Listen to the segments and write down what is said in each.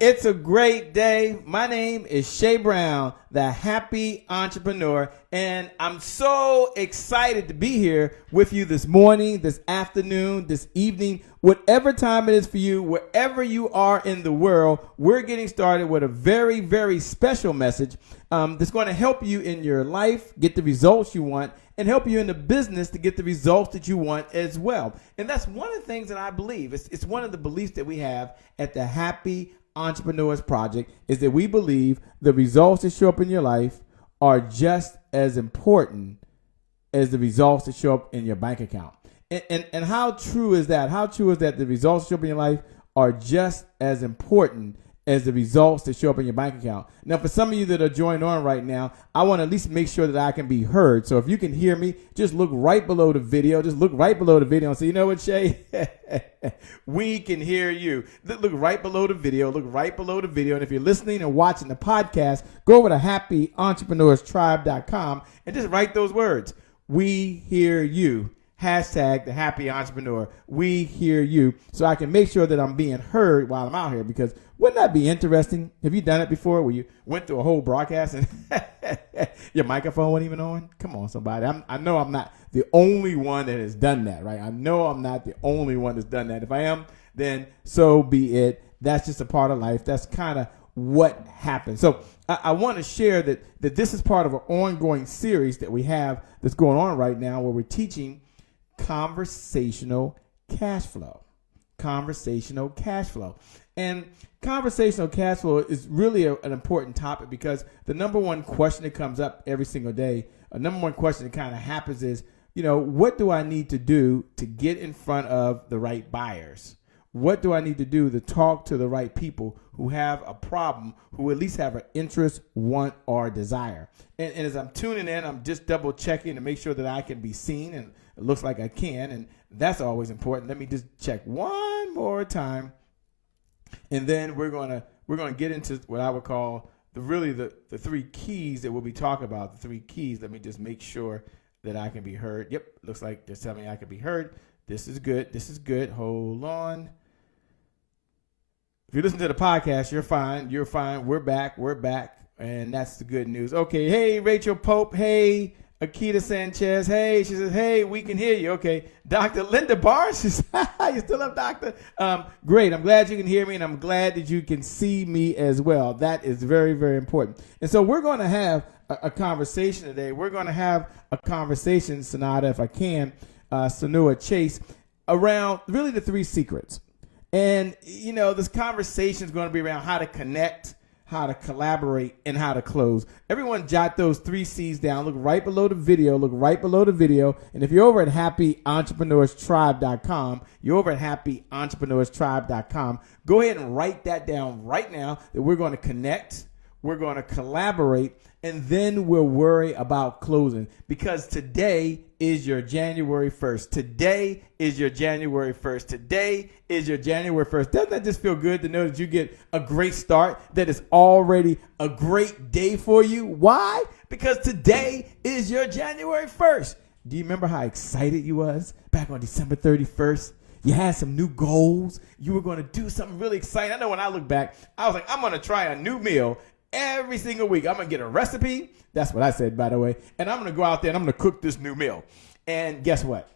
It's a great day. My name is Shay Brown, the happy entrepreneur, and I'm so excited to be here with you this morning, this afternoon, this evening, whatever time it is for you, wherever you are in the world. We're getting started with a very, very special message that's going to help you in your life get the results you want and help you in the business to get the results that you want as well. And that's one of the things that I believe. It's one of the beliefs that we have at the Happy Entrepreneurs Project is that we believe the results that show up in your life are just as important as the results that show up in your bank account. And how true is that? How true is that the results that show up in your life are just as important as the results that show up in your bank account? Now, for some of you that are joining on right now, I want to at least make sure that I can be heard. So if you can hear me, just look right below the video. Just look right below the video and say, you know what, Shay? We can hear you. Look right below the video. Look right below the video. And if you're listening and watching the podcast, go over to happyentrepreneurs.tribe.com and just write those words. We hear you. Hashtag the happy entrepreneur. We hear you. So I can make sure that I'm being heard while I'm out here, because wouldn't that be interesting? Have you done it before where you went through a whole broadcast and your microphone wasn't even on? Come on, somebody. I know I'm not the only one that has done that, right? I know I'm not the only one that's done that. If I am, then so be it. That's just a part of life. That's kind of what happens. So I want to share that this is part of an ongoing series that we have that's going on right now where we're teaching conversational cash flow. Conversational cash flow. And conversational cash flow is really an important topic because the number one question that comes up every single day, a number one question that kind of happens is, what do I need to do to get in front of the right buyers? What do I need to do to talk to the right people who have a problem, who at least have an interest, want, or desire? And as I'm tuning in, I'm just double checking to make sure that I can be seen, and it looks like I can, and that's always important. Let me just check one more time. And then we're gonna get into what I would call the three keys that we'll be talking about. The three keys. Let me just make sure that I can be heard. Yep, looks like they're telling me I can be heard. This is good. This is good. Hold on. If you listen to the podcast, you're fine. You're fine. We're back. We're back, and that's the good news. Okay. Hey, Rachel Pope. Hey, Akita Sanchez. Hey, she says, hey, we can hear you. Okay. Dr. Linda Barnes, you still up, Doctor? Great. I'm glad you can hear me, and I'm glad that you can see me as well. That is very, very important. And so we're going to have a conversation today. We're going to have a conversation, Sonata, if I can, Sanua Chase, around really the three secrets. And, this conversation is going to be around how to connect, how to collaborate, and how to close. Everyone jot those 3 C's down. Look right below the video. Look right below the video. And if you're over at happyentrepreneurs.tribe.com, you're over at happyentrepreneurs.tribe.com, go ahead and write that down right now, that we're going to connect, we're going to collaborate, and then we'll worry about closing, because today is your January 1st. Today is your January 1st. Today is your January 1st. Doesn't that just feel good to know that you get a great start, that it's already a great day for you? Why? Because today is your January 1st. Do you remember how excited you was back on December 31st? You had some new goals. You were going to do something really exciting. I know when I look back, I was like, I'm going to try a new meal every single week. I'm going to get a recipe. That's what I said, by the way. And I'm going to go out there and I'm going to cook this new meal. And guess what?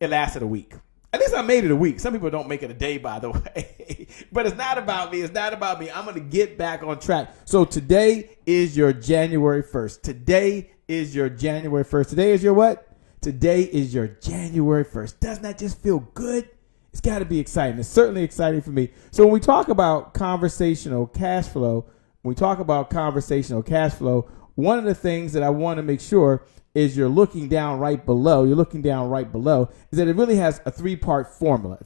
It lasted a week. At least I made it a week. Some people don't make it a day, by the way. But it's not about me. It's not about me. I'm going to get back on track. So today is your January 1st. Today is your January 1st. Today is your what? Today is your January 1st. Doesn't that just feel good? It's got to be exciting. It's certainly exciting for me. So when we talk about conversational cash flow, one of the things that I want to make sure is you're looking down right below, is that it really has a 3-part formula.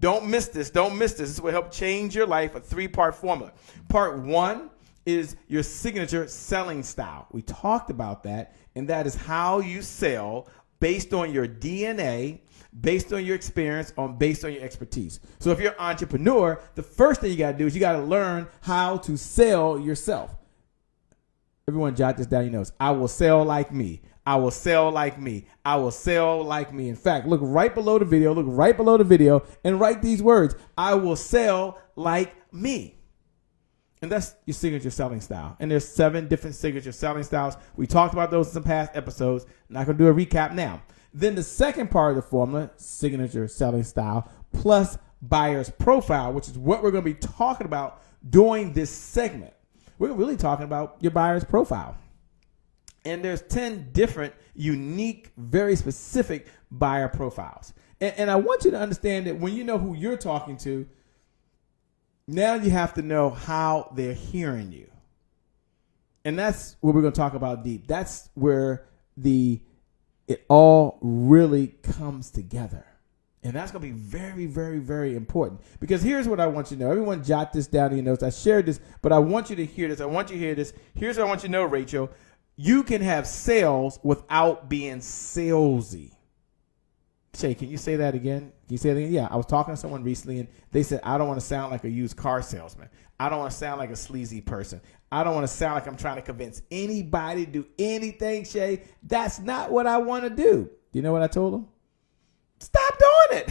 Don't miss this. This will help change your life, a 3-part formula. Part 1 is your signature selling style. We talked about that, and that is how you sell based on your DNA, based on your experience, based on your expertise. So if you're an entrepreneur, the first thing you got to do is you got to learn how to sell yourself. Everyone jot this down your notes. I will sell like me. I will sell like me. I will sell like me. In fact, look right below the video and write these words. I will sell like me. And that's your signature selling style. And there's 7 different signature selling styles. We talked about those in some past episodes. I'm not going to do a recap now. Then the second part of the formula, signature selling style, plus buyer's profile, which is what we're going to be talking about during this segment. We're really talking about your buyer's profile. And there's 10 different, unique, very specific buyer profiles. And I want you to understand that when you know who you're talking to, now you have to know how they're hearing you. And that's what we're going to talk about deep. That's where it all really comes together. And that's going to be very, very, very important. Because here's what I want you to know. Everyone jot this down in your notes. I shared this, but I want you to hear this. I want you to hear this. Here's what I want you to know, Rachel. You can have sales without being salesy. Shay, can you say that again? Can you say that again? Yeah, I was talking to someone recently, and they said, I don't want to sound like a used car salesman. I don't want to sound like a sleazy person. I don't want to sound like I'm trying to convince anybody to do anything, Shay. That's not what I want to do. You know what I told them? Stop doing it.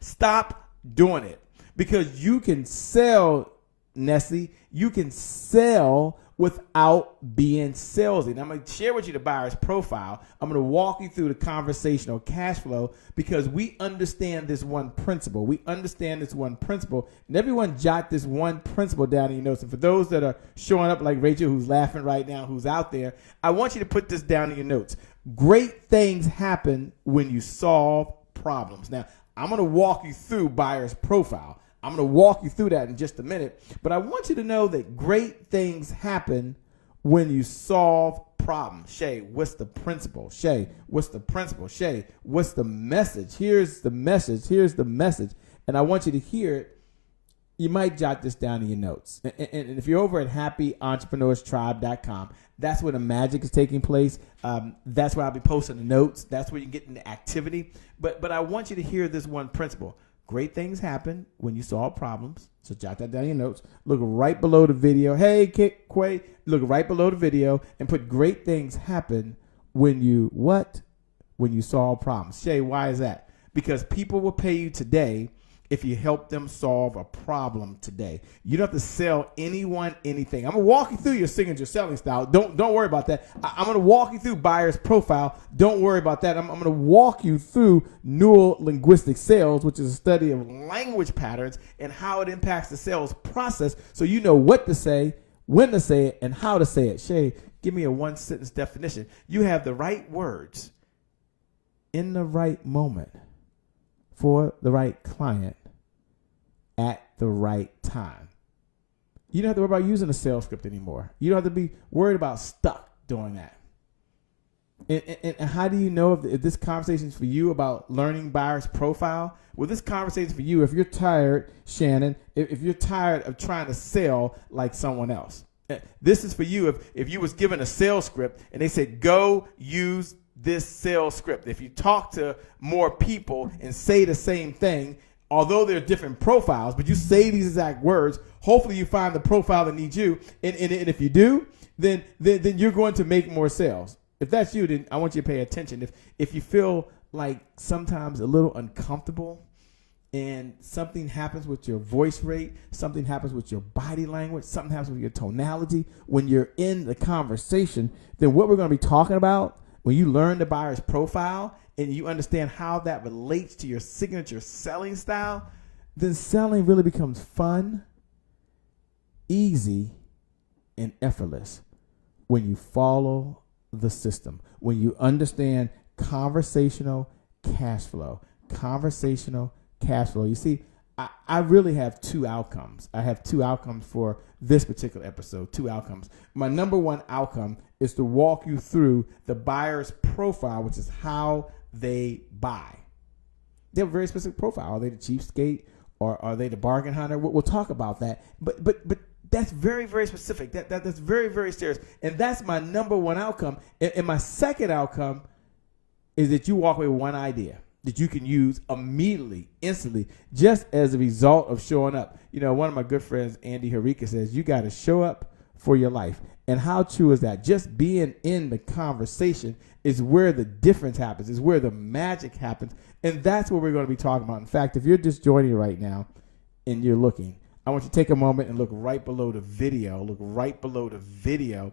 Stop doing it. Because you can sell, Nessie, you can sell without being salesy. And I'm going to share with you the buyer's profile. I'm going to walk you through the conversational cash flow because we understand this one principle. We understand this one principle. And everyone jot this one principle down in your notes. And for those that are showing up like Rachel, who's laughing right now, who's out there, I want you to put this down in your notes. Great things happen when you solve problems. Now, I'm going to walk you through buyer's profile. I'm going to walk you through that in just a minute. But I want you to know that great things happen when you solve problems. Shay, what's the principle? Shay, what's the principle? Shay, what's the message? Here's the message. Here's the message. And I want you to hear it. You might jot this down in your notes. And if you're over at happyentrepreneurstribe.com, that's where the magic is taking place. That's where I'll be posting the notes. That's where you get into activity. But I want you to hear this one principle. Great things happen when you solve problems. So jot that down in your notes. Look right below the video. Hey, Quay, look right below the video and put great things happen when you what? When you solve problems. Shay, why is that? Because people will pay you today if you help them solve a problem today. You don't have to sell anyone anything. I'm going to walk you through your signature selling style. Don't worry about that. I'm going to walk you through buyer's profile. Don't worry about that. I'm going to walk you through neural linguistic sales, which is a study of language patterns and how it impacts the sales process so you know what to say, when to say it, and how to say it. Shay, give me a one-sentence definition. You have the right words in the right moment for the right client at the right time. You don't have to worry about using a sales script anymore. You don't have to be worried about stuck doing that. And how do you know if this conversation is for you about learning buyer's profile? Well, this conversation is for you if you're tired, Shannon, if you're tired of trying to sell like someone else. This is for you if you was given a sales script and they said, go use this sales script. If you talk to more people and say the same thing, although they're different profiles, but you say these exact words, hopefully you find the profile that needs you. And if you do, then you're going to make more sales. If that's you, then I want you to pay attention. If you feel like sometimes a little uncomfortable and something happens with your voice rate, something happens with your body language, something happens with your tonality when you're in the conversation, then what we're going to be talking about when you learn the buyer's profile and you understand how that relates to your signature selling style, then selling really becomes fun, easy, and effortless when you follow the system, when you understand conversational cash flow. Conversational cash flow. You see, I really have 2 outcomes. I have 2 outcomes for this particular episode, 2 outcomes. My number 1 outcome is to walk you through the buyer's profile, which is how they buy. They have a very specific profile. Are they the cheapskate or are they the bargain hunter? We'll talk about that. But that's very, very specific. That's very, very serious. And that's my number 1 outcome. And my second outcome is that you walk away with one idea that you can use immediately, instantly, just as a result of showing up. You know, one of my good friends, Andy Harika, says, you got to show up for your life. And how true is that? Just being in the conversation is where the difference happens, is where the magic happens. And that's what we're going to be talking about. In fact, if you're just joining right now and you're looking, I want you to take a moment and look right below the video. Look right below the video.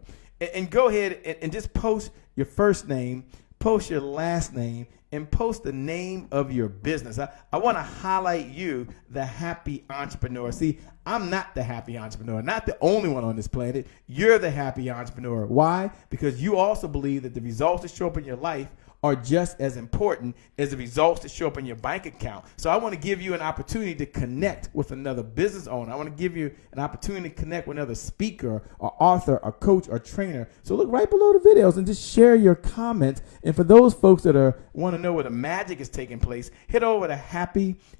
And go ahead and just post your first name, post your last name, and post the name of your business. I want to highlight you, the happy entrepreneur. See, I'm not the happy entrepreneur, not the only one on this planet. You're the happy entrepreneur. Why? Because you also believe that the results that show up in your life are just as important as the results that show up in your bank account. So I want to give you an opportunity to connect with another business owner. I want to give you an opportunity to connect with another speaker or author or coach or trainer. So look right below the videos and just share your comments. And for those folks that want to know where the magic is taking place, head over to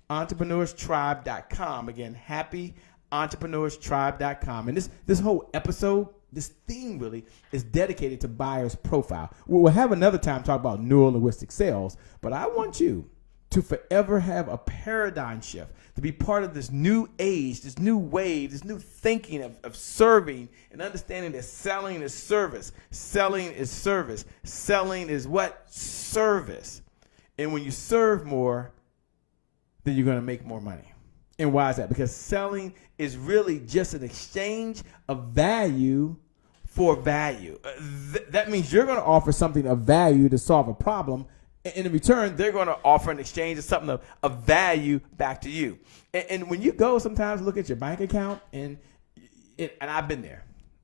happyentrepreneurstribe.com. Again, happyentrepreneurstribe.com. And this whole episode, this theme really is dedicated to buyer's profile. We'll have another time talk about neuro-linguistic sales, but I want you to forever have a paradigm shift, to be part of this new age, this new wave, this new thinking of serving and understanding that selling is service. Selling is service. Selling is what? Service. And when you serve more, then you're going to make more money. And why is that? Because selling is really just an exchange of value for value. That means you're going to offer something of value to solve a problem. And in return, they're going to offer an exchange of something of value back to you. And when you go sometimes look at your bank account, and I've been there,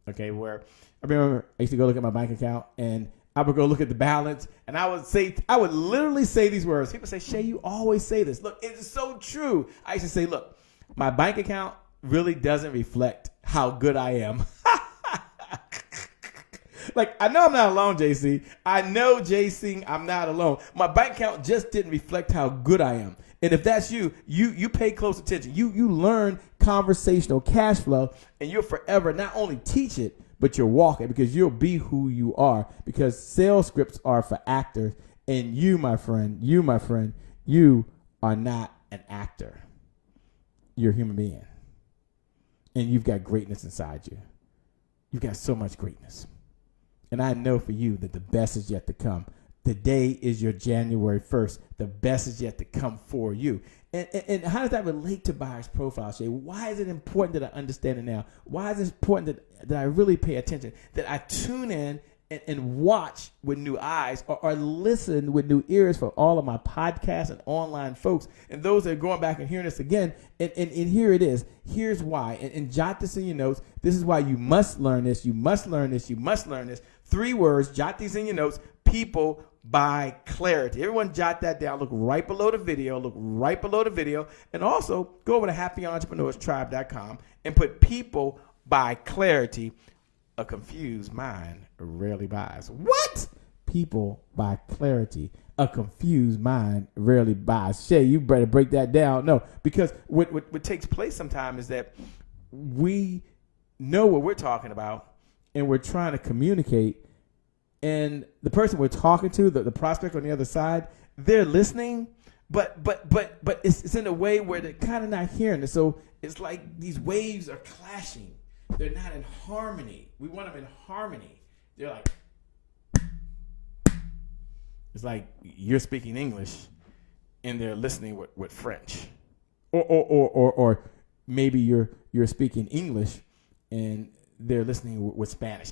okay, where I remember I used to go look at my bank account, and I would go look at the balance, and I would literally say these words. People say, Shay, you always say this. Look, it is so true. I used to say, look, my bank account really doesn't reflect how good I am. Like, I know I'm not alone, JC. I know, JC, I'm not alone. My bank account just didn't reflect how good I am. And if that's you pay close attention. You learn conversational cash flow, and you'll forever not only teach it, but you'll walk it, because you'll be who you are. Because sales scripts are for actors, and you, my friend, you are not an actor. You're a human being. And you've got greatness inside you. You've got so much greatness. And I know for you that the best is yet to come. Today is your January 1st. The best is yet to come for you. And how does that relate to buyer's profile, Shay? Why is it important that I understand it now? Why is it important that I really pay attention, that I tune in and watch with new eyes, or listen with new ears for all of my podcasts and online folks and those that are going back and hearing this again? And here it is. Here's why. And jot this in your notes. This is why you must learn this. You must learn this. You must learn this. 3 words. Jot these in your notes. People by clarity. Everyone jot that down. Look right below the video. Look right below the video. And also go over to happyentrepreneurstribe.com and put people by clarity. A confused mind rarely buys. What? People by clarity. A confused mind rarely buys. Shay, you better break that down. No, because what takes place sometimes is that we know what we're talking about, and we're trying to communicate, and the person we're talking to, the prospect on the other side, they're listening, but it's in a way where they're kind of not hearing it. So it's like these waves are clashing. They're not in harmony. We want them in harmony. They're like, it's like you're speaking English and they're listening with French, or maybe you're speaking English and they're listening with Spanish.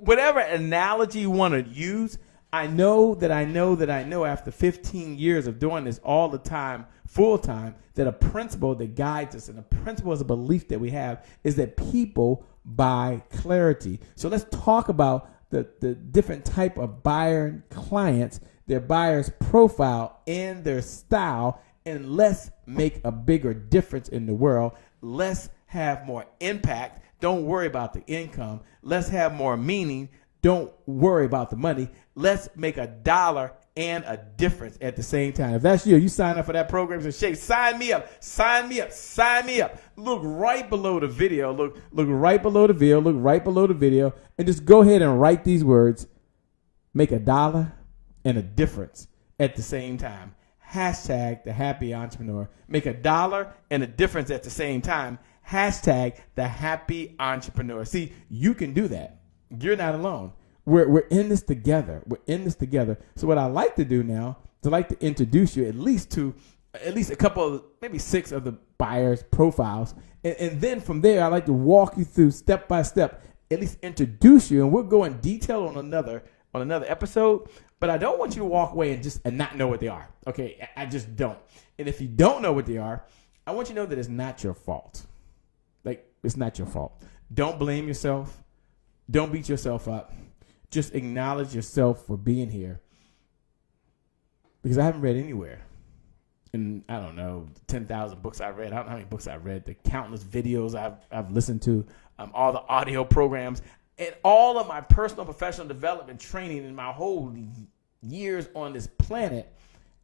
Whatever analogy you want to use, I know after 15 years of doing this all the time, full time, that a principle that guides us, and a principle is a belief that we have, is that people buy clarity. So let's talk about the different type of buyer clients, their buyer's profile, and their style, and let's make a bigger difference in the world. Let's have more impact. Don't worry about the income. Let's have more meaning. Don't worry about the money. Let's make $1 and a difference at the same time. If that's you, you sign up for that program. So Shay, sign me up. Sign me up. Sign me up. Look right below the video. Look right below the video. Look right below the video, and just go ahead and write these words. Make $1 and a difference at the same time. Hashtag the happy entrepreneur. Make $1 and a difference at the same time. Hashtag the happy entrepreneur. See, you can do that. You're not alone. We're in this together. We're in this together. So what I like to do now is I like to introduce you at least to at least a couple of, maybe 6 of the buyers' profiles. And then from there, I like to walk you through step by step, at least introduce you. And we'll go in detail on another episode. But I don't want you to walk away and not know what they are. Okay, I just don't. And if you don't know what they are, I want you to know that it's not your fault. Like, it's not your fault. Don't blame yourself. Don't beat yourself up. Just acknowledge yourself for being here. Because I haven't read anywhere. And I don't know, 10,000 books I've read. I don't know how many books I've read. The countless videos I've listened to. All the audio programs. And all of my personal professional development training in my whole years on this planet,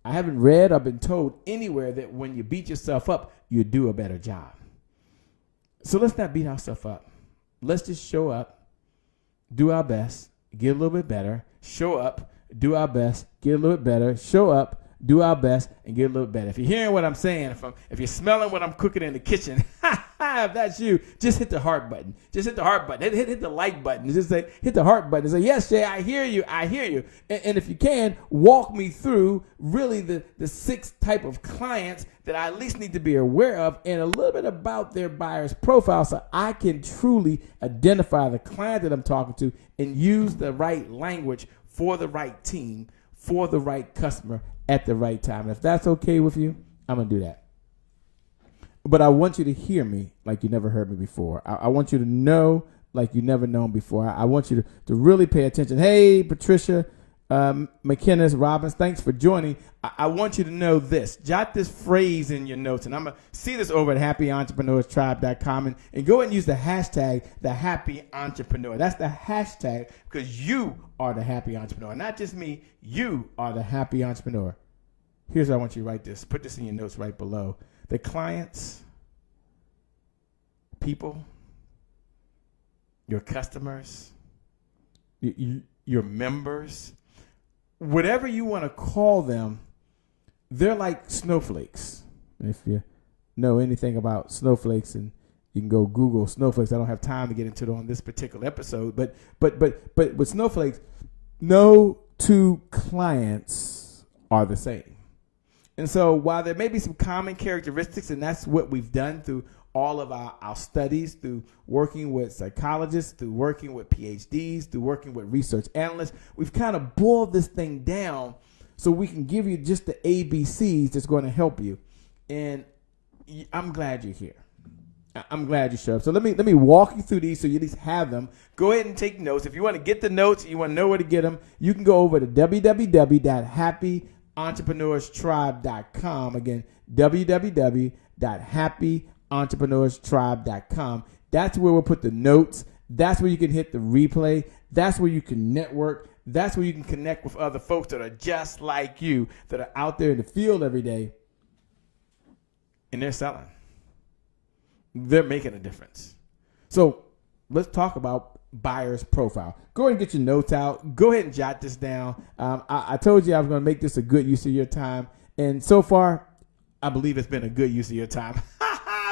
I haven't read or been told anywhere that when you beat yourself up, you do a better job. So let's not beat ourselves up. Let's just show up, do our best, get a little bit better, show up, do our best, get a little bit better, show up, do our best, and get a little better. If you're hearing what I'm saying, if you're smelling what I'm cooking in the kitchen, if that's you, just hit the heart button. Just hit the heart button. Hit the like button. Just say, hit the heart button. Say, yes, Jay, I hear you. I hear you. And if you can, walk me through really the 6 type of clients that I at least need to be aware of, and a little bit about their buyer's profile so I can truly identify the client that I'm talking to and use the right language for the right team, for the right customer at the right time. And if that's okay with you, I'm going to do that. But I want you to hear me like you never heard me before. I want you to know like you never known before. I want you to really pay attention. Hey, Patricia McKinnis Robbins, thanks for joining. I want you to know this. Jot this phrase in your notes, and I'm going to see this over at happyentrepreneurstribe.com, and go ahead and use the hashtag, the happy entrepreneur. That's the hashtag because you are the happy entrepreneur. Not just me, you are the happy entrepreneur. Here's how I want you to write this. Put this in your notes right below. The clients, people, your customers, your members, whatever you want to call them, they're like snowflakes. If you know anything about snowflakes, and you can go Google snowflakes. I don't have time to get into it on this particular episode, but with snowflakes, no 2 clients are the same. And so while there may be some common characteristics, and that's what we've done through all of our studies, through working with psychologists, through working with PhDs, through working with research analysts, we've kind of boiled this thing down so we can give you just the ABCs that's going to help you. And I'm glad you're here. I'm glad you showed up. So let me walk you through these so you at least have them. Go ahead and take notes. If you want to get the notes, you want to know where to get them, you can go over to www.happyentrepreneurstribe.com. Again, www.happyentrepreneurstribe.com. That's where we'll put the notes. That's where you can hit the replay. That's where you can network. That's where you can connect with other folks that are just like you, that are out there in the field every day, and they're selling. They're making a difference. So let's talk about buyer's profile. Go ahead and get your notes out. Go ahead and jot this down. I told you I was going to make this a good use of your time. And so far, I believe it's been a good use of your time.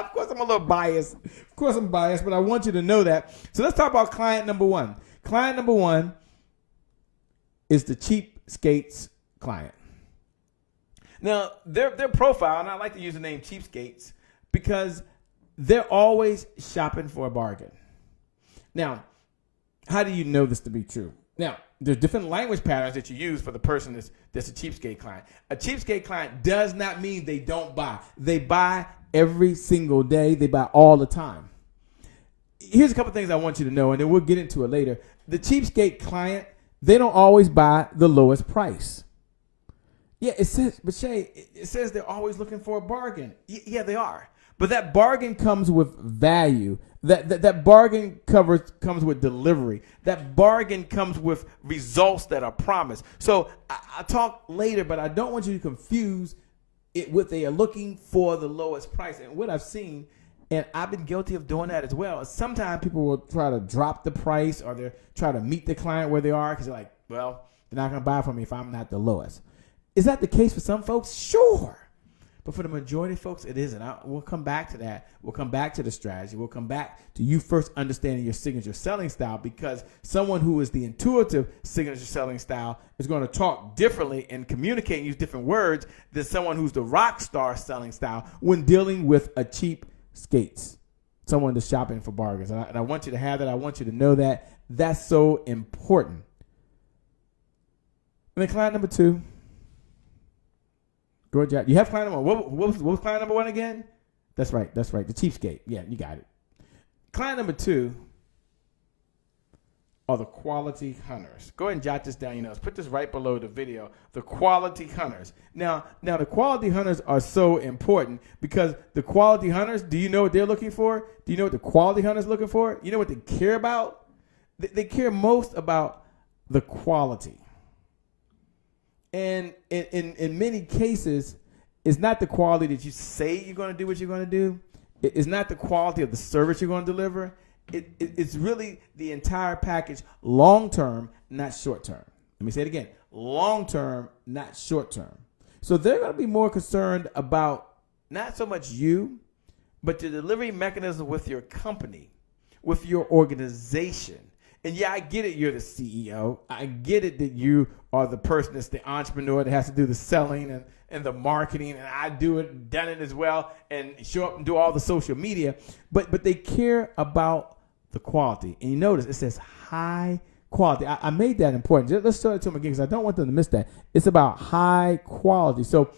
Of course, I'm a little biased. Of course, I'm biased, but I want you to know that. So let's talk about client number 1. Client number 1 is the cheapskates client. Now, their profile, and I like to use the name cheapskates because they're always shopping for a bargain. Now, how do you know this to be true? Now, there's different language patterns that you use for the person that's a cheapskate client. A cheapskate client does not mean they don't buy. They buy every single day. They buy all the time. Here's a couple things I want you to know, and then we'll get into it later. The cheapskate client, they don't always buy the lowest price. Yeah, it says, but Shay, it says they're always looking for a bargain. Yeah, they are. But that bargain comes with value. That bargain comes with delivery. That bargain comes with results that are promised. So I'll talk later, but I don't want you to confuse it with they are looking for the lowest price. And what I've seen, and I've been guilty of doing that as well, is sometimes people will try to drop the price or they're trying to meet the client where they are because they're like, well, they're not going to buy from me if I'm not the lowest. Is that the case for some folks? Sure. But for the majority of folks, it isn't. We'll come back to that. We'll come back to the strategy. We'll come back to you first understanding your signature selling style, because someone who is the intuitive signature selling style is going to talk differently and communicate and use different words than someone who's the rock star selling style when dealing with a cheap skates, someone that's shopping for bargains. And I want you to have that. I want you to know that. That's so important. And then client number 2. Go ahead, Jack. You have client number 1. What was client number 1 again? That's right. The cheapskate. Yeah, you got it. Client number 2 are the quality hunters. Go ahead and jot this down. Put this right below the video. The quality hunters. Now the quality hunters are so important, because the quality hunters, do you know what they're looking for? Do you know what the quality hunters looking for? You know what they care about? They care most about the quality. And in many cases, it's not the quality that you say you're going to do what you're going to do. It's not the quality of the service you're going to deliver. It's really the entire package, long-term, not short-term. Let me say it again. Long-term, not short-term. So they're going to be more concerned about not so much you, but the delivery mechanism with your company, with your organization. And yeah, I get it, you're the CEO. I get it that you are the person that's the entrepreneur that has to do the selling and the marketing, and I done it as well, and show up and do all the social media. But they care about the quality. And you notice it says high quality. I made that important. Let's show it to them again, because I don't want them to miss that. It's about high quality. So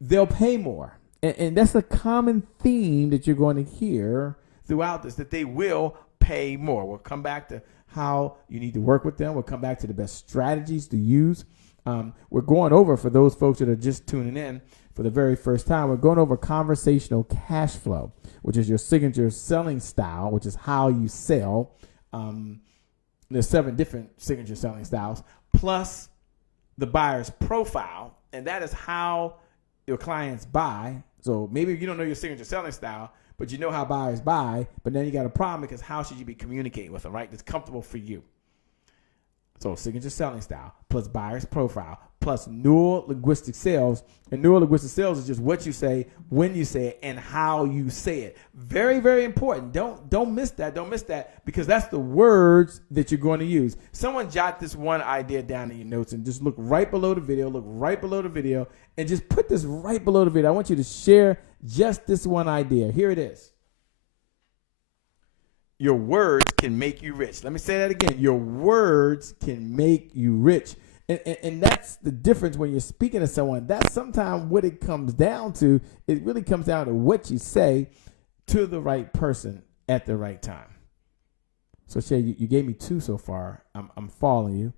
they'll pay more. And that's a common theme that you're going to hear throughout this, that they will pay more. We'll come back to how you need to work with them. We'll come back to the best strategies to use. We're going over, for those folks that are just tuning in for the very first time, we're going over conversational cash flow, which is your signature selling style, which is how you sell. There's 7 different signature selling styles, plus the buyer's profile, and that is how your clients buy. So maybe you don't know your signature selling style, but you know how buyers buy, but then you got a problem, because how should you be communicating with them, right? That's comfortable for you. So signature selling style, plus buyer's profile, plus neuro-linguistic sales. And neuro-linguistic sales is just what you say, when you say it, and how you say it. Very, very important. Don't miss that. Don't miss that, because that's the words that you're going to use. Someone jot this one idea down in your notes and just look right below the video, and just put this right below the video. I want you to share just this one idea. Here it is. Your words can make you rich. Let me say that again. Your words can make you rich. And that's the difference when you're speaking to someone. That's sometimes what it comes down to. It really comes down to what you say to the right person at the right time. So, Shay, you gave me 2 so far. I'm following you.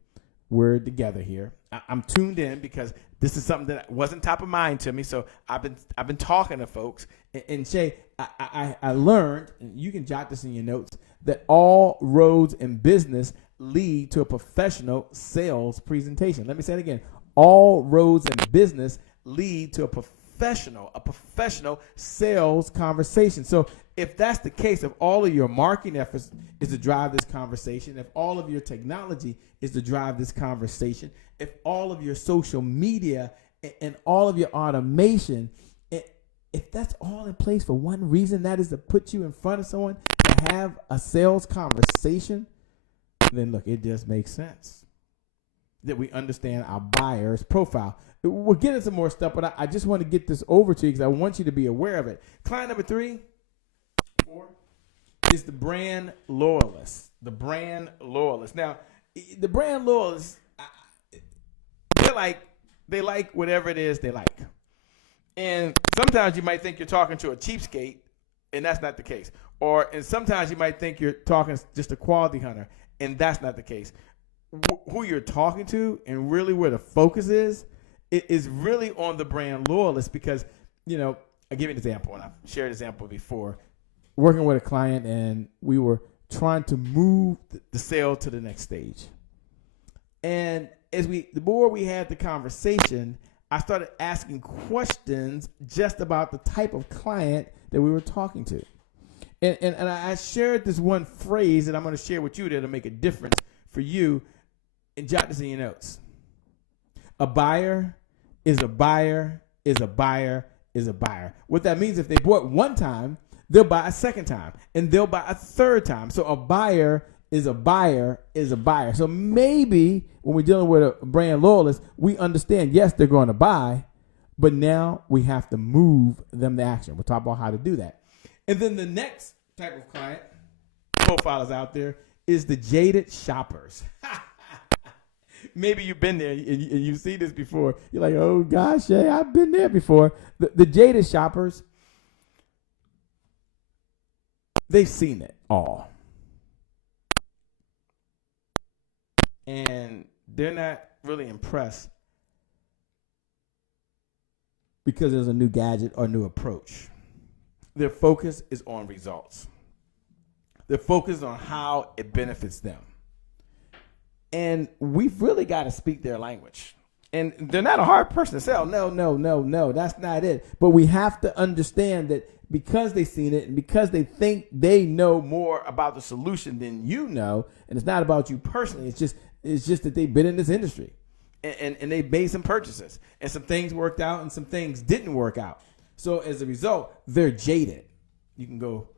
We're together here. I'm tuned in, because this is something that wasn't top of mind to me. So I've been talking to folks. And Shay, I learned, and you can jot this in your notes, that all roads in business lead to a professional sales presentation. Let me say it again. All roads in business lead to a professional sales conversation. So if that's the case, if all of your marketing efforts is to drive this conversation, if all of your technology is to drive this conversation, if all of your social media and all of your automation, if that's all in place for one reason, that is to put you in front of someone to have a sales conversation, then look, it just makes sense that we understand our buyer's profile. We'll get into more stuff, but I just want to get this over to you, because I want you to be aware of it. Client number 4 is the brand loyalist. The brand loyalist. Now, the brand loyalists, they like whatever it is they like. And sometimes you might think you're talking to a cheapskate, and that's not the case. And sometimes you might think you're talking just a quality hunter, and that's not the case. Who you're talking to, and really where the focus is really on the brand loyalist, because, I'll give you an example, and I've shared an example before. Working with a client, and we were trying to move the sale to the next stage. And the more we had the conversation, I started asking questions just about the type of client that we were talking to. And I shared this one phrase that I'm going to share with you that'll make a difference for you, and jot this in your notes. A buyer is a buyer is a buyer is a buyer. What that means, if they bought one time, they'll buy a second time, and they'll buy a third time. So a buyer is a buyer is a buyer. So maybe when we're dealing with a brand loyalist, we understand, yes, they're going to buy, but now we have to move them to action. We'll talk about how to do that. And then the next type of client profiles out there is the jaded shoppers. Maybe you've been there and you see this before. You're like, oh gosh, yeah, I've been there before. The jaded shoppers, they've seen it all. And they're not really impressed because there's a new gadget or new approach. Their focus is on results. They're focused on how it benefits them. And we've really got to speak their language. And they're not a hard person to sell. No, that's not it. But we have to understand that because they've seen it and because they think they know more about the solution than you know, and it's not about you personally, it's just that they've been in this industry and they made some purchases and some things worked out and some things didn't work out. So as a result, they're jaded. You can go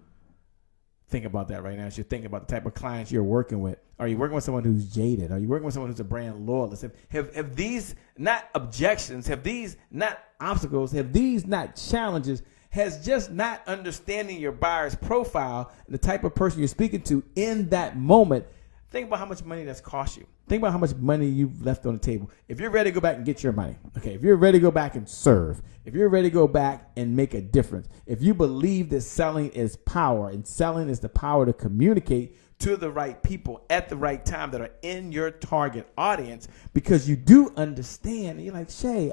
think about that right now as you're thinking about the type of clients you're working with. Are you working with someone who's jaded? Are you working with someone who's a brand loyalist? Have these not objections, have these not obstacles, have these not challenges, has just not understanding your buyer's profile and the type of person you're speaking to in that moment. Think about how much money that's cost you. Think about how much money you've left on the table. If you're ready to go back and get your money, okay, if you're ready to go back and serve, if you're ready to go back and make a difference, if you believe that selling is power and selling is the power to communicate to the right people at the right time that are in your target audience, because you do understand, and you're like, Shay,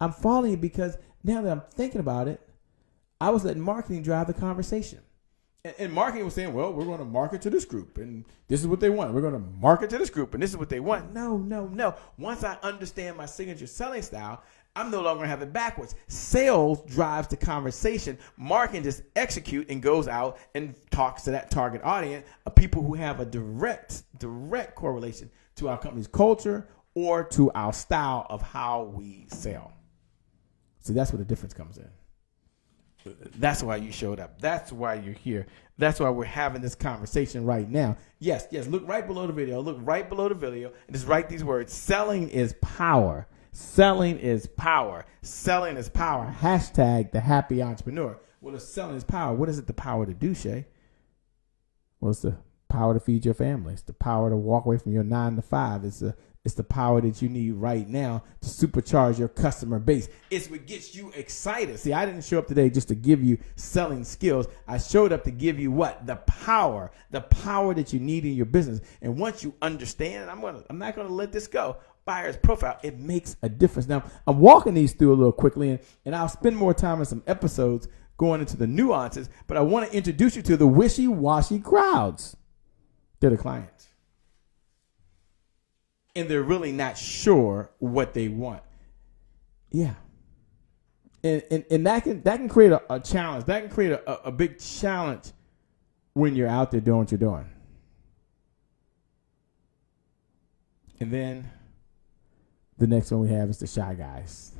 I'm following you because now that I'm thinking about it, I was letting marketing drive the conversation. And marketing was saying, well, we're going to market to this group, and this is what they want. We're going to market to this group, and this is what they want. No. Once I understand my signature selling style, I'm no longer going to have it backwards. Sales drives the conversation. Marketing just execute and goes out and talks to that target audience of people who have a direct correlation to our company's culture or to our style of how we sell. See, that's where the difference comes in. That's why you showed up. That's why you're here. That's why we're having this conversation right now. Yes, look right below the video. Look right below the video and just write these words. Selling is power. Selling is power. Selling is power. Hashtag the happy entrepreneur. Well, if selling is power, what is it the power to do, Shay? Well, it's the power to feed your family. It's the power to walk away from your 9 to 5. It's the power that you need right now to supercharge your customer base. It's what gets you excited. See, I didn't show up today just to give you selling skills. I showed up to give you what? The power that you need in your business. And once you understand, I'm not going to let this go. Buyer's profile, it makes a difference. Now, I'm walking these through a little quickly, and I'll spend more time in some episodes going into the nuances, but I want to introduce you to the wishy-washy crowds. They're the clients. And they're really not sure what they want. Yeah. And that can create a challenge. That can create a big challenge when you're out there doing what you're doing. And then the next one we have is the shy guys.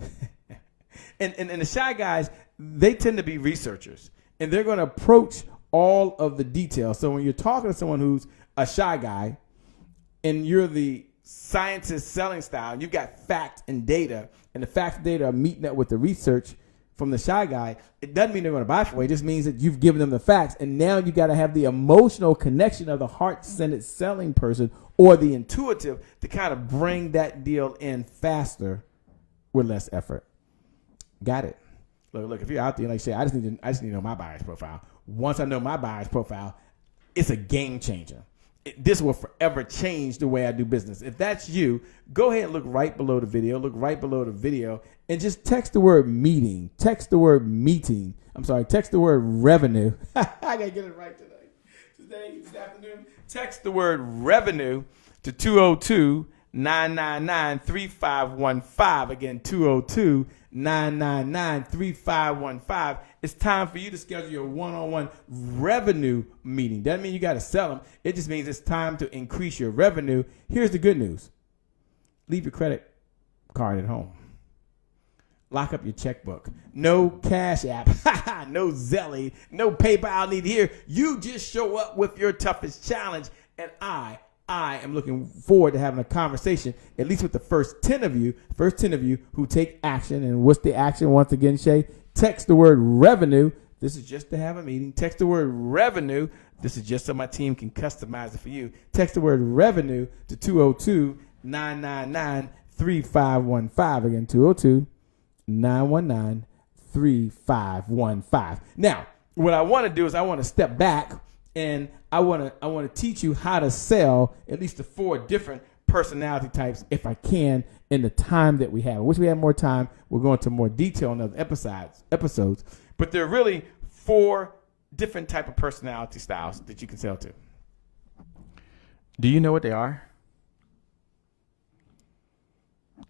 and the shy guys, they tend to be researchers. And they're going to approach all of the details. So when you're talking to someone who's a shy guy and you're the scientist selling style, you've got fact and data, and the facts and data are meeting up with the research from the shy guy, it doesn't mean they're going to buy for it. It just means that you've given them the facts, and now you got to have the emotional connection of the heart-centered selling person or the intuitive to kind of bring that deal in faster with less effort. Got it. Look, if you're out there like say, I just need to know my buyer's profile. Once I know my buyer's profile, it's a game changer. This will forever change the way I do business. If that's you, go ahead and look right below the video, and just text the word meeting. Text the word meeting. Text the word revenue. I got to get it right this afternoon. Text the word revenue to 202-999-3515. Again, 202-999-3515. It's time for you to schedule your one-on-one revenue meeting. Doesn't mean you got to sell them. It just means it's time to increase your revenue. Here's the good news. Leave your credit card at home. lock up your checkbook. No Cash App, no Zelly, no PayPal needed here. You just show up with your toughest challenge, and I am looking forward to having a conversation, at least with the first 10 of you who take action. And what's the action? Once again, Shay, text the word revenue. This is just to have a meeting. Text the word revenue. This is just so my team can customize it for you. Text the word revenue to 202-999-3515. Again, 202-919-3515. Now, what I want to do is I want to step back and I want to teach you how to sell at least the 4 different personality types, if I can, in the time that we have. I wish we had more time. We'll go into more detail in other episodes. But there are really 4 different type of personality styles that you can sell to. Do you know what they are?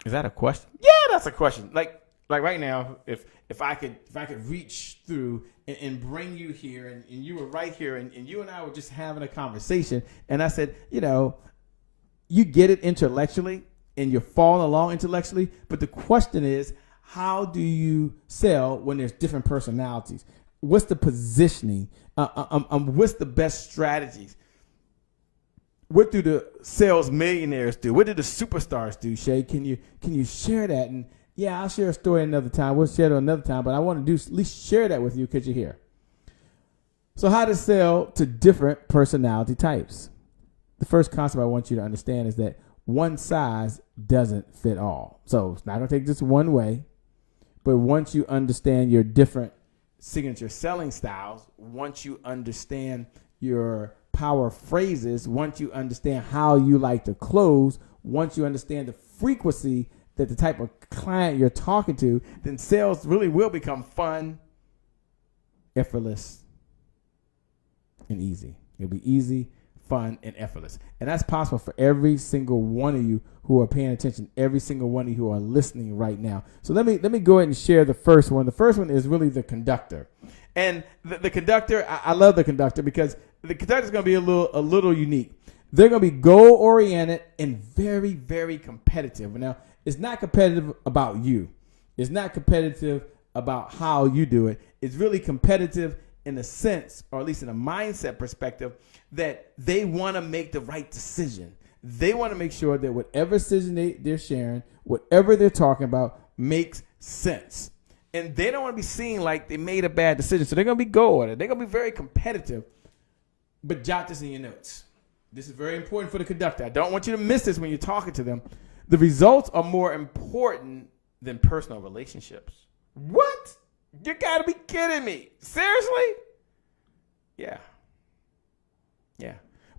Is that a question? Yeah, that's a question. Like right now, if I could reach through and bring you here and you were right here and you and I were just having a conversation and I said, you get it intellectually and you're following along intellectually, but the question is, how do you sell when there's different personalities? What's the positioning? What's the best strategies? What do the sales millionaires do? What do the superstars do, Shay? Can you share that? And yeah, I'll share a story another time. We'll share it another time, but I want to at least share that with you because you're here. So how to sell to different personality types. The first concept I want you to understand is that one size doesn't fit all. So it's not going to take just one way, but once you understand your different signature selling styles, once you understand your power phrases, once you understand how you like to close, once you understand the frequency that the type of client you're talking to, then sales really will become fun, effortless, and easy. It'll be easy, fun, and effortless. And that's possible for every single one of you who are paying attention, every single one of you who are listening right now. So let me go ahead and share the first one. The first one is really the conductor. And the conductor, I love the conductor because the conductor is going to be a little unique. They're going to be goal-oriented and very, very competitive. Now, it's not competitive about you. It's not competitive about how you do it. It's really competitive in a sense, or at least in a mindset perspective, that they want to make the right decision. They want to make sure that whatever decision they're sharing, whatever they're talking about, makes sense. And they don't want to be seen like they made a bad decision. So they're going to be goal-oriented. They're going to be very competitive. But jot this in your notes. This is very important for the conductor. I don't want you to miss this when you're talking to them. The results are more important than personal relationships. What? You got to be kidding me. Seriously? Yeah.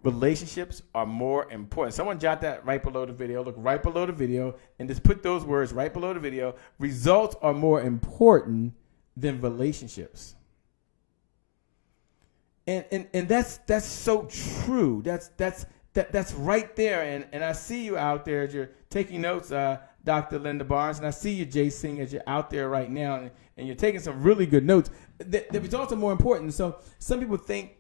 Relationships are more important. Someone jot that right below the video. Look right below the video and just put those words right below the video. Results are more important than relationships. And that's so true. That's right there. And I see you out there as you're taking notes, Dr. Linda Barnes, and I see you, Jay Singh, as you're out there right now, and you're taking some really good notes. The results are more important. So some people think,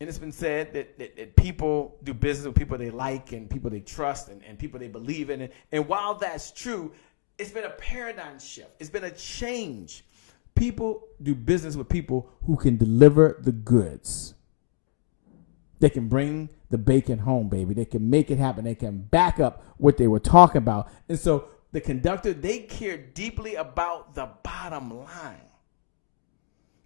and it's been said, that people do business with people they like and people they trust and people they believe in. And while that's true, it's been a paradigm shift. It's been a change. People do business with people who can deliver the goods. They can bring the bacon home, baby. They can make it happen. They can back up what they were talking about. And so the conductor, they care deeply about the bottom line.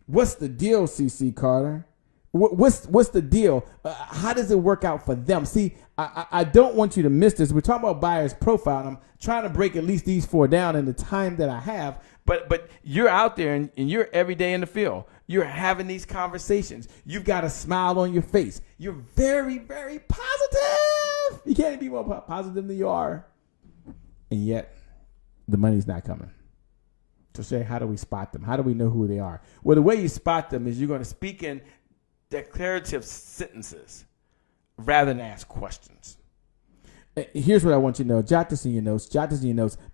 What's the deal, CC Carter? What's the deal? How does it work out for them? See, I don't want you to miss this. We're talking about buyer's profile, and I'm trying to break at least these 4 down in the time that I have. But you're out there, and you're every day in the field. You're having these conversations. You've got a smile on your face. You're very, very positive. You can't be more positive than you are. And yet, the money's not coming. So, Shay, how do we spot them? How do we know who they are? Well, the way you spot them is you're going to speak in declarative sentences rather than ask questions. Here's what I want you to know. Jot this in your notes.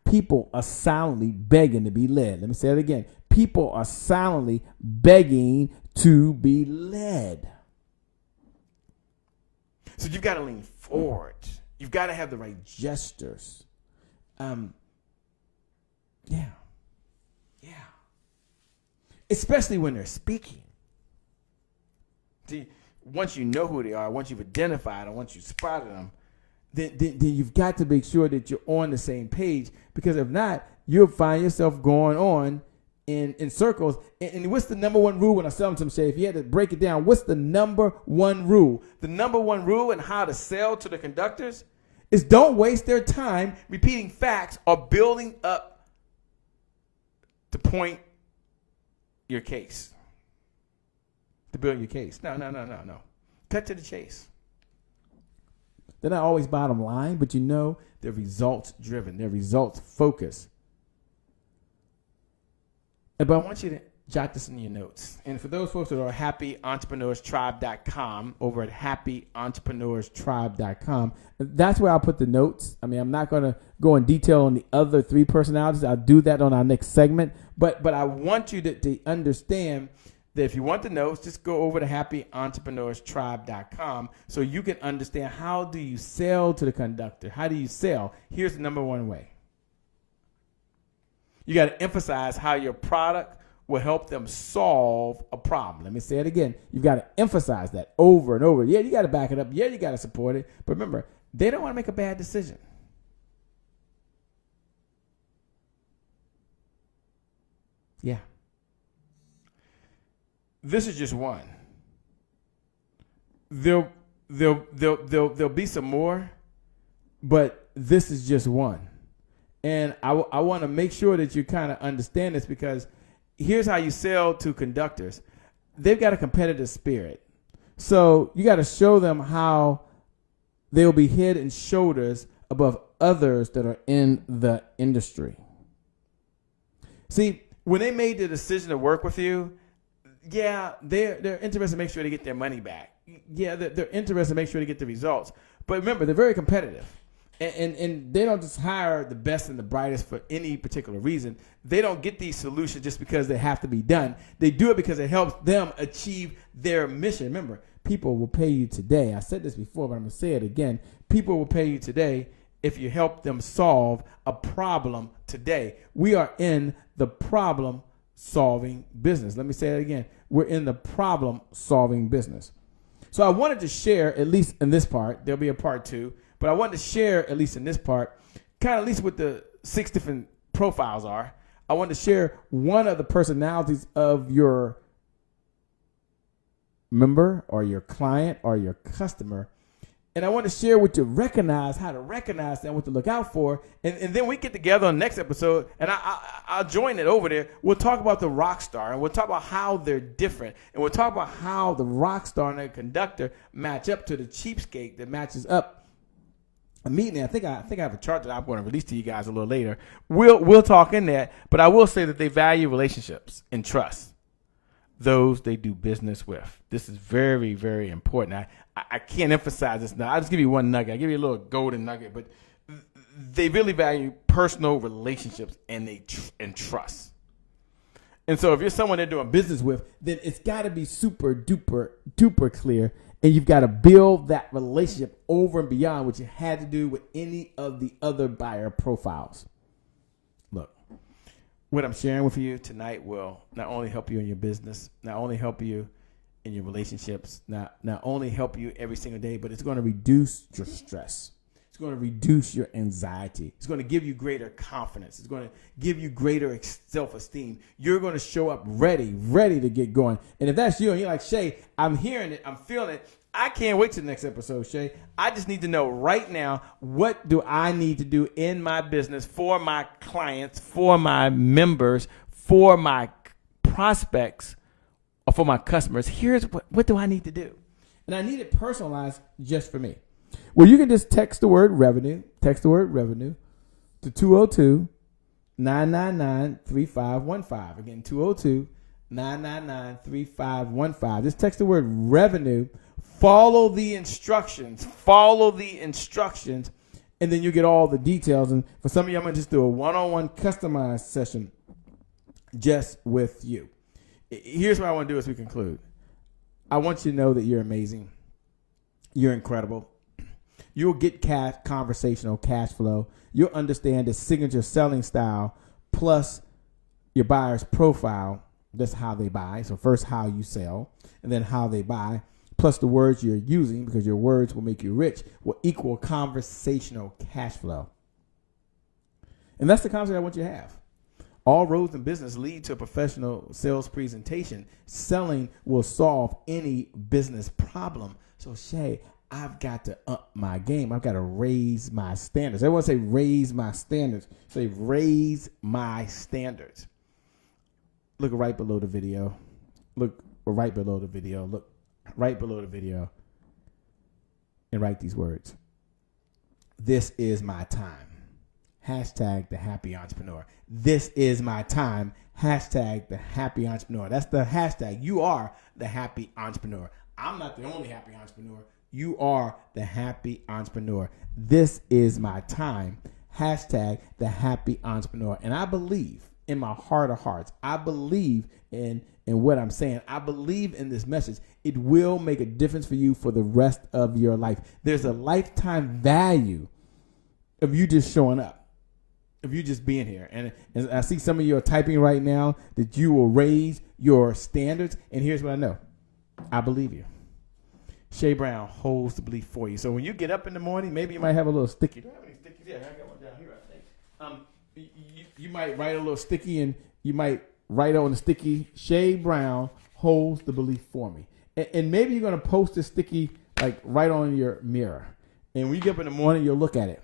People are silently begging to be led. Let me say it again. People are silently begging to be led. So you've got to lean forward. You've got to have the right gestures. especially when they're speaking. See, once you know who they are, once you've identified them, once you've spotted them, then you've got to make sure that you're on the same page, because if not, you'll find yourself going on in circles. And what's the number one rule when I sell them some shit? If you had to break it down, what's the number one rule? The number one rule in how to sell to the conductors is don't waste their time repeating facts or building up to point your case. To build your case. No. Cut to the chase. They're not always bottom line, but they're results driven. They're results focused. But I want you to jot this in your notes. And for those folks that are happyentrepreneurstribe.com, over at happyentrepreneurstribe.com, that's where I'll put the notes. I mean, I'm not going to go in detail on the other 3 personalities. I'll do that on our next segment. But I want you to understand that if you want the notes, just go over to happyentrepreneurstribe.com so you can understand how do you sell to the conductor. How do you sell? Here's the number one way. You got to emphasize how your product will help them solve a problem. Let me say it again. You've got to emphasize that over and over. Yeah, you got to back it up. Yeah, you got to support it. But remember, they don't want to make a bad decision. Yeah. This is just one. There'll be some more, but this is just one. And I want to make sure that you kind of understand this, because here's how you sell to conductors. They've got a competitive spirit. So you got to show them how they'll be head and shoulders above others that are in the industry. See, when they made the decision to work with you, yeah, they're interested to make sure they get their money back. Yeah, they're interested to make sure they get the results. But remember, they're very competitive. And they don't just hire the best and the brightest for any particular reason. They don't get these solutions just because they have to be done. They do it because it helps them achieve their mission. Remember, people will pay you today. I said this before, but I'm going to say it again. People will pay you today if you help them solve a problem today. We are in the problem-solving business. Let me say it again. We're in the problem-solving business. So I wanted to share, at least in this part, there'll be a part 2, but I wanted to share, at least in this part, kind of at least what the 6 different profiles are. I wanted to share one of the personalities of your member or your client or your customer. And I want to share what you recognize, how to recognize them, what to look out for. And then we get together on the next episode, and I'll join it over there. We'll talk about the rock star, and we'll talk about how they're different. And we'll talk about how the rock star and the conductor match up to the cheapskate that matches up. A meeting. I think I have a chart that I'm going to release to you guys a little later. We'll talk in that, but I will say that they value relationships and trust those they do business with. This is very, very important. I can't emphasize this now. I'll just give you one nugget. I'll give you a little golden nugget, but they really value personal relationships and trust. And so if you're someone they're doing business with, then it's got to be super duper clear. And you've got to build that relationship over and beyond what you had to do with any of the other buyer profiles. Look, what I'm sharing with you tonight will not only help you in your business, not only help you in your relationships, not only help you every single day, but it's going to reduce your stress. It's going to reduce your anxiety. It's going to give you greater confidence. It's going to give you greater self-esteem. You're going to show up ready to get going. And if that's you and you're like, Shay, I'm hearing it, I'm feeling it, I can't wait to the next episode, Shay. I just need to know right now, what do I need to do in my business for my clients, for my members, for my prospects, or for my customers? Here's what do I need to do? And I need it personalized just for me. Well, you can just text the word revenue to 202-999-3515. Again, 202-999-3515. Just text the word revenue. Follow the instructions, and then you get all the details. And for some of you, I'm going to just do a one-on-one customized session just with you. Here's what I want to do as we conclude. I want you to know that you're amazing. You're incredible. You'll get conversational cash flow. You'll understand the signature selling style plus your buyer's profile That's how they buy. So first, how you sell, and then how they buy, plus the words you're using, because your words will make you rich, will equal conversational cash flow. And that's the concept I want you to have. All roads in business lead to a professional sales presentation. Selling will solve any business problem. So, Shay, I've got to up my game. I've got to raise my standards. Everyone say raise my standards. Say raise my standards. Look right below the video. Look right below the video. Look right below the video. And write these words. This is my time. Hashtag the happy entrepreneur. This is my time. Hashtag the happy entrepreneur. That's the hashtag. You are the happy entrepreneur. I'm not the only happy entrepreneur. You are the happy entrepreneur. This is my time. Hashtag the happy entrepreneur. And I believe in my heart of hearts, I believe in what I'm saying. I believe in this message. It will make a difference for you for the rest of your life. There's a lifetime value of you just showing up. Of you just being here. And I see some of you are typing right now that you will raise your standards. And here's what I know. I believe you. Shay Brown holds the belief for you. So when you get up in the morning, maybe you might have a little sticky. Do I have any stickies? Yeah, I got one down here, I think. You might write a little sticky, and you might write on the sticky, Shay Brown holds the belief for me. And maybe you're going to post this sticky like right on your mirror. And when you get up in the morning, you'll look at it.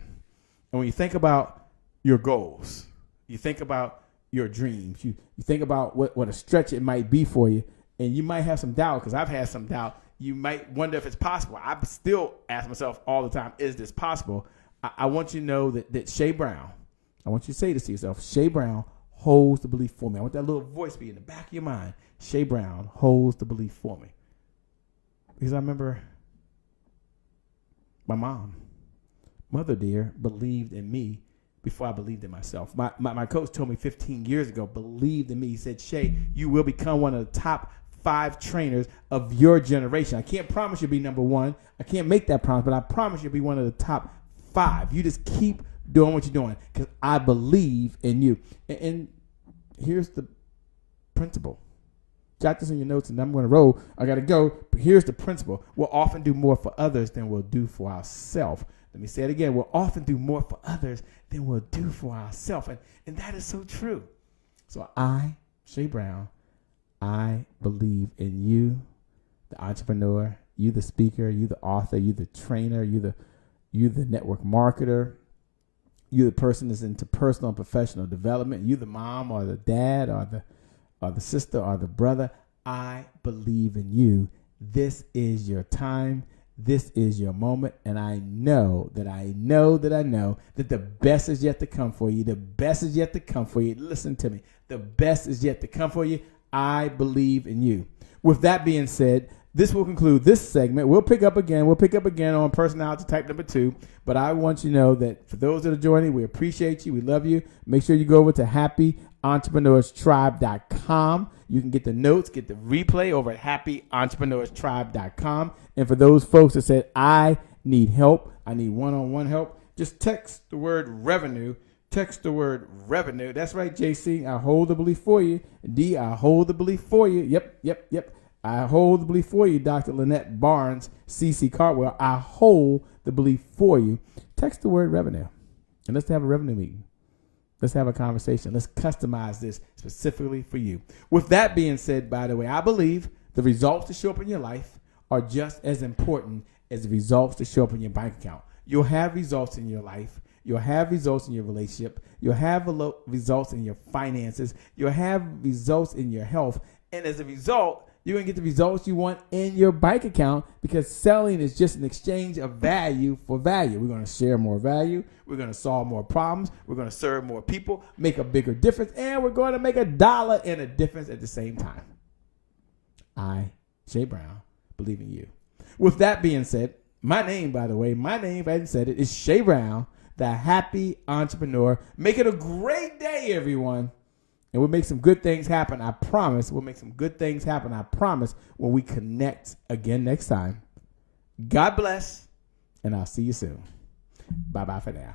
And when you think about your goals, you think about your dreams, you think about what a stretch it might be for you, and you might have some doubt, because I've had some doubt. You might wonder if it's possible. I still ask myself all the time, is this possible? I want you to know that Shay Brown, I want you to say this to yourself, Shay Brown holds the belief for me. I want that little voice to be in the back of your mind. Shay Brown holds the belief for me. Because I remember my mother dear, believed in me before I believed in myself. My coach told me 15 years ago, believed in me. He said, Shay, you will become one of the top 5 trainers of your generation. I can't promise you'll be number 1. I can't make that promise, but I promise you'll be one of the top 5. You just keep doing what you're doing, because I believe in you. And here's the principle. Jot this in your notes, and I'm going to roll. I got to go. But here's the principle. We'll often do more for others than we'll do for ourselves. Let me say it again. We'll often do more for others than we'll do for ourselves. And that is so true. So I, Shay Brown, I believe in you, the entrepreneur, you the speaker, you the author, you the trainer, you the network marketer, you the person that's into personal and professional development, you the mom or the dad or the sister or the brother. I believe in you. This is your time. This is your moment, and I know that the best is yet to come for you. The best is yet to come for you. Listen to me. The best is yet to come for you. I believe in you. With that being said, this will conclude this segment. We'll pick up again. On personality type number 2. But I want you to know that for those that are joining, we appreciate you. We love you. Make sure you go over to happyentrepreneurs.tribe.com. You can get the notes, get the replay over at happyentrepreneurs.tribe.com. And for those folks that said, I need help, I need one-on-one help, just text the word revenue. Text the word revenue. That's right, JC. I hold the belief for you. D, I hold the belief for you. Yep. I hold the belief for you, Dr. Lynette Barnes, CC Cartwell. I hold the belief for you. Text the word revenue. And let's have a revenue meeting. Let's have a conversation. Let's customize this specifically for you. With that being said, by the way, I believe the results that show up in your life are just as important as the results that show up in your bank account. You'll have results in your life. You'll have results in your relationship. You'll have results in your finances. You'll have results in your health. And as a result, you're going to get the results you want in your bank account, because selling is just an exchange of value for value. We're going to share more value. We're going to solve more problems. We're going to serve more people, make a bigger difference, and we're going to make $1 and a difference at the same time. I, Shay Brown, believe in you. With that being said, my name, by the way, if I hadn't said it, is Shay Brown, the happy entrepreneur. Make it a great day, everyone. And we'll make some good things happen. I promise. We'll make some good things happen. I promise, when we connect again next time. God bless, and I'll see you soon. Bye-bye for now.